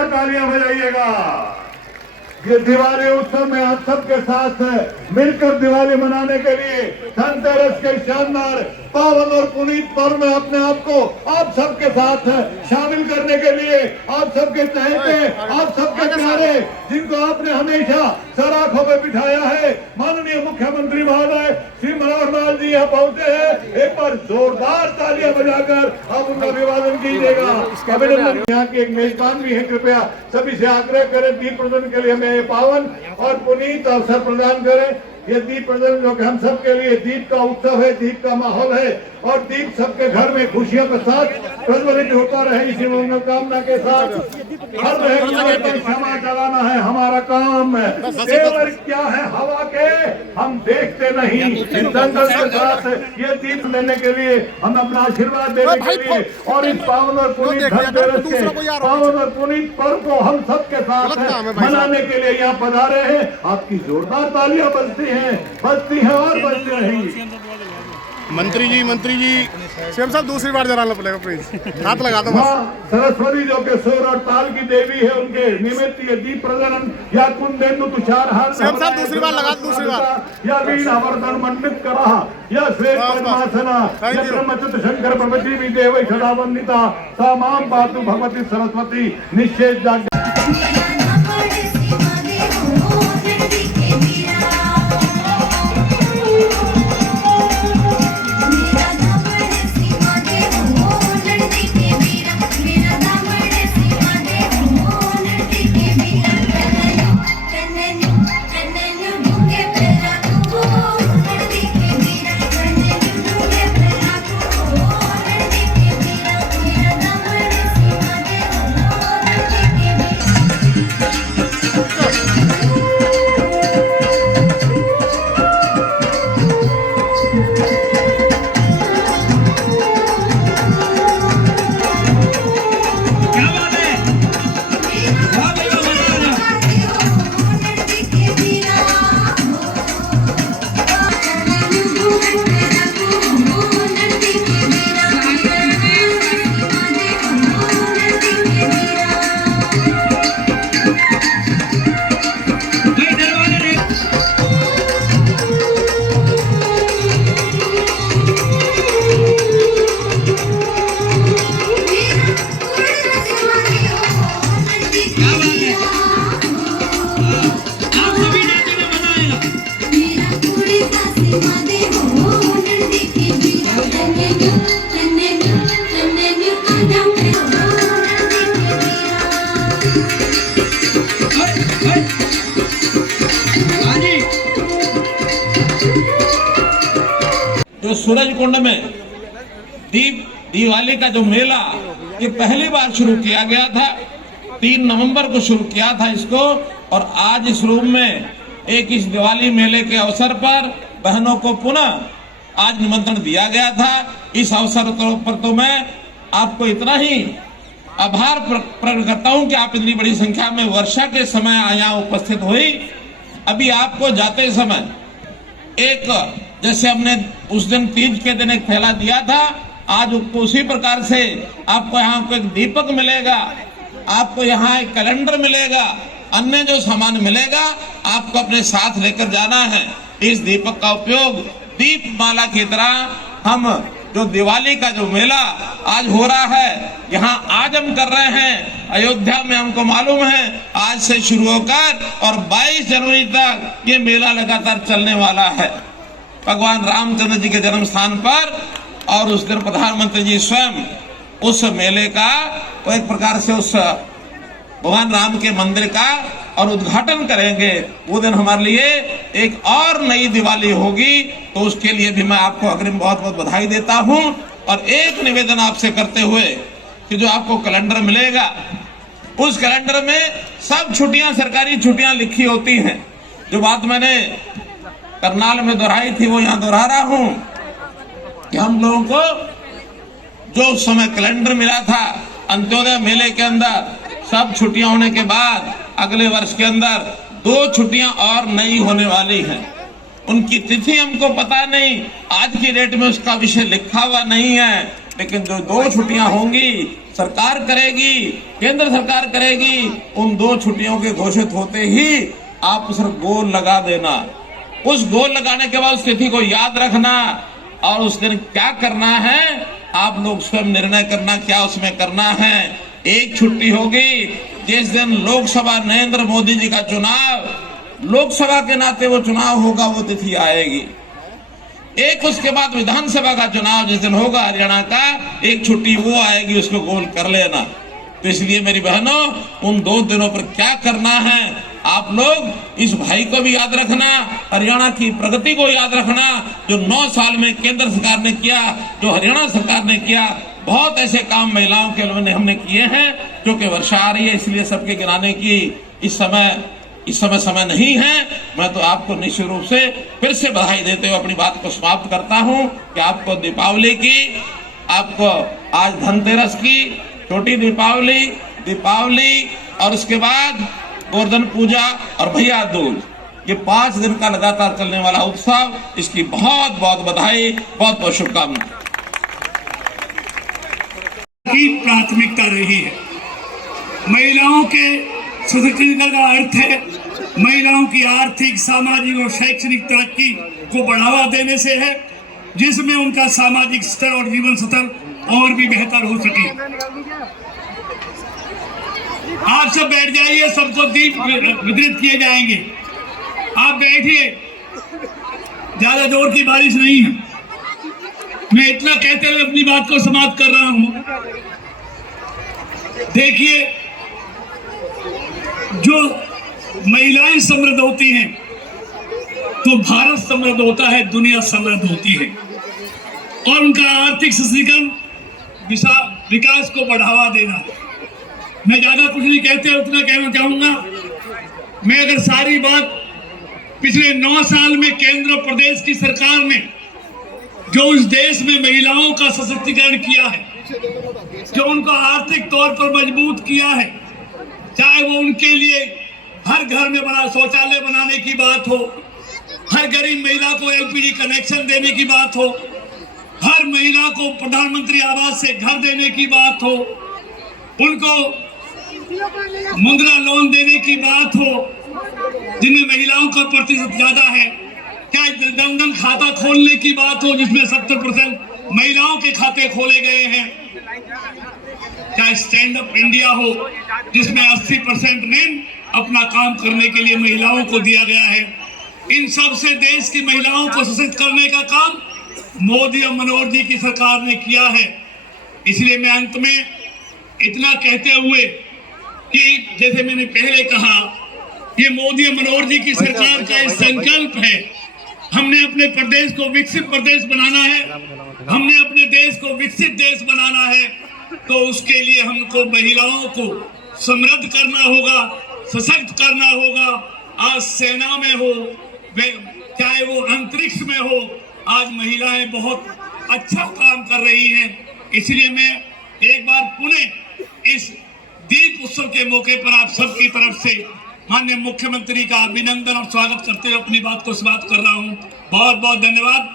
जोरदार तालियां बजाइएगा। ये दिवाली उत्सव में आप सबके साथ मिलकर दिवाली मनाने के लिए धनतेरस के शानदार पावन और पुनीत पर्व में अपने आप को आप सबके साथ शामिल करने के लिए आप सबके चहेते, आप सबके प्यारे, जिनको आपने हमेशा सर आंखों में बिठाया है, माननीय मुख्यमंत्री महोदय श्री मनोहर लाल जी यहाँ पहुंचे हैं। एक बार जोरदार तालियां बजाकर आप उनका अभिवादन कीजिएगा। अभिनंदन। यहाँ के एक मेजबान भी है, कृपया सभी से आग्रह करें दीप प्रज्वलन के लिए हमें पावन और पुनीत अवसर प्रदान करें। ये दीप प्रज्वलन जो कि हम सब के लिए दीप का उत्सव है, दीप का माहौल है और दीप सबके घर में खुशियों के साथ प्रज्वलित होता रहे, इसी मनोकामना के साथ हर रहे क्षमा चलाना है हमारा काम। तेवर क्या है हवा के हम देखते नहीं। इस दंगल के साथ ये दीप लेने के लिए हम अपना आशीर्वाद देने के लिए और इस पावन और पुनीत धनतेरस के पावन और पुनीत पर्व को हम सबके साथ मनाने के लिए यहाँ पधारे हैं। आपकी जोरदार तालियां बजती हैं और बजती रहेंगी। मंत्री जी सीएम साहब दूसरी बार जलाना पड़ेगा, प्लीज हाथ लगा दो। सरस्वती जो के सुर और ताल की देवी है, उनके निमित्त ये दीप प्रज्वलन या कुंदेन्दु तुषारहार सीएम साहब दूसरी बार लगा दो, दूसरी बार या वीण आवर्धन मंडित करा या श्वेत पद्मासना या ब्रह्मचुत शंकर भगवती भी देव सदा वंदिता सा माम पातु भगवती सरस्वती निश्चेत जाग। जो सूरजकुंड में दिवाली का जो मेला ये पहली बार शुरू किया गया था, 3 नवंबर को शुरू किया था इसको, और आज इस रूम में इस दिवाली मेले के अवसर पर बहनों को पुनः आज निमंत्रण दिया गया था। इस अवसर पर तो मैं आपको इतना ही आभार प्रकट करता हूं कि आप इतनी बड़ी संख्या में वर्षा के समय यहाँ उपस्थित हुई। अभी आपको जाते समय जैसे हमने उस दिन तीज के दिन एक थैला दिया था, आज उसी प्रकार से आपको यहाँ को एक दीपक मिलेगा, आपको यहाँ एक कैलेंडर मिलेगा, अन्य जो सामान मिलेगा आपको अपने साथ लेकर जाना है। इस दीपक का उपयोग दीप माला की तरह हम जो दिवाली का जो मेला आज हो रहा है, यहाँ आज हम कर रहे हैं अयोध्या में, हमको मालूम है आज से शुरू होकर और 22 जनवरी तक ये मेला लगातार चलने वाला है भगवान रामचंद्र जी के जन्म स्थान पर। और उस दिन प्रधानमंत्री जी स्वयं उस मेले का तो एक प्रकार से उस भगवान राम के मंदिर का और उद्घाटन करेंगे। वो दिन हमारे लिए एक और नई दिवाली होगी, तो उसके लिए भी मैं आपको अग्रिम बहुत बहुत बधाई देता हूं। और एक निवेदन आपसे करते हुए कि जो आपको कैलेंडर मिलेगा, उस कैलेंडर में सब छुट्टियां, सरकारी छुट्टियां लिखी होती हैं। जो बात मैंने करनाल में दोहराई थी वो यहाँ दोहरा रहा हूं कि हम लोगों को जो उस समय कैलेंडर मिला था अंत्योदय मेले के अंदर, सब छुट्टियां होने के बाद अगले वर्ष के अंदर 2 छुट्टियां और नई होने वाली हैं। उनकी तिथि हमको पता नहीं, आज की डेट में उसका विषय लिखा हुआ नहीं है, लेकिन जो 2 छुट्टियां होंगी सरकार करेगी, केंद्र सरकार करेगी, उन 2 छुट्टियों के घोषित होते ही आप सिर्फ गोल लगा देना। उस गोल लगाने के बाद उस तिथि को याद रखना और उस दिन क्या करना है आप लोग स्वयं निर्णय करना, क्या उसमें करना है। एक छुट्टी होगी जिस दिन लोकसभा नरेंद्र मोदी जी का चुनाव, लोकसभा के नाते वो चुनाव होगा, वो तिथि आएगी। एक उसके बाद विधानसभा का चुनाव जिस दिन होगा हरियाणा का, एक छुट्टी वो आएगी, उसको गोल कर लेना। तो इसलिए मेरी बहनों, उन 2 दिनों पर क्या करना है आप लोग इस भाई को भी याद रखना, हरियाणा की प्रगति को याद रखना, जो 9 साल में केंद्र सरकार ने किया, जो हरियाणा सरकार ने किया। बहुत ऐसे काम महिलाओं के लिए हमने किए हैं, जो कि वर्षा आ रही है इसलिए सबके गिनाने की इस समय नहीं है। मैं तो आपको निश्चित रूप से फिर से बधाई देते हुए अपनी बात को समाप्त करता हूं कि आपको दीपावली की, आपको आज धनतेरस की, छोटी दीपावली और उसके बाद गोवर्धन पूजा और भैया दूज, ये 5 दिन का लगातार चलने वाला उत्सव, इसकी बहुत बहुत बधाई, बहुत बहुत शुभकामनाएं। की प्राथमिकता रही है। महिलाओं के सशक्तिकरण का अर्थ है महिलाओं की आर्थिक, सामाजिक और शैक्षणिक तरक्की को बढ़ावा देने से है, जिसमें उनका सामाजिक स्तर और जीवन स्तर और भी बेहतर हो सके। आप सब बैठ जाइए, सबको दीप वितरित किए जाएंगे। आप बैठिए, ज्यादा जोर की बारिश नहीं है। मैं इतना कहते हुए अपनी बात को समाप्त कर रहा हूं। देखिए, जो महिलाएं समृद्ध होती हैं तो भारत समृद्ध होता है, दुनिया समृद्ध होती है। और उनका आर्थिक सशक्तिकरण, विकास को बढ़ावा देना। मैं ज्यादा कुछ नहीं कहते, उतना कहना चाहूंगा। मैं अगर सारी बात पिछले 9 साल में केंद्र और प्रदेश की सरकार ने जो उस देश में महिलाओं का सशक्तिकरण किया है, जो उनको आर्थिक तौर पर मजबूत किया है, चाहे वो उनके लिए हर घर में बना शौचालय बनाने की बात हो, हर गरीब महिला को एलपीजी कनेक्शन देने की बात हो, हर महिला को प्रधानमंत्री आवास से घर देने की बात हो, उनको मुद्रा लोन देने की बात हो, जिनमें महिलाओं का प्रतिशत ज्यादा है, क्या जनधन खाता खोलने की बात हो जिसमें 70% महिलाओं के खाते खोले गए हैं, क्या स्टैंड अप इंडिया हो जिसमें 80% ऋण अपना काम करने के लिए महिलाओं को दिया गया है। इन सब से देश की महिलाओं को सशक्त करने का काम मोदी और मनोहर जी की सरकार ने किया है। इसलिए मैं अंत में इतना कहते हुए कि जैसे मैंने पहले कहा, ये मोदी और मनोहर जी की सरकार का एक संकल्प है। हमने अपने प्रदेश को विकसित प्रदेश बनाना है, हमने अपने देश को विकसित देश बनाना है, तो उसके लिए हमको महिलाओं को समृद्ध करना होगा, सशक्त करना होगा। आज सेना में हो, चाहे वो अंतरिक्ष में हो, आज महिलाएं बहुत अच्छा काम कर रही हैं। इसलिए मैं एक बार पुनः इस दीप उत्सव के मौके पर आप सबकी तरफ से माननीय मुख्यमंत्री का अभिनंदन और स्वागत करते हुए अपनी बात को समाप्त कर रहा हूं। बहुत बहुत धन्यवाद।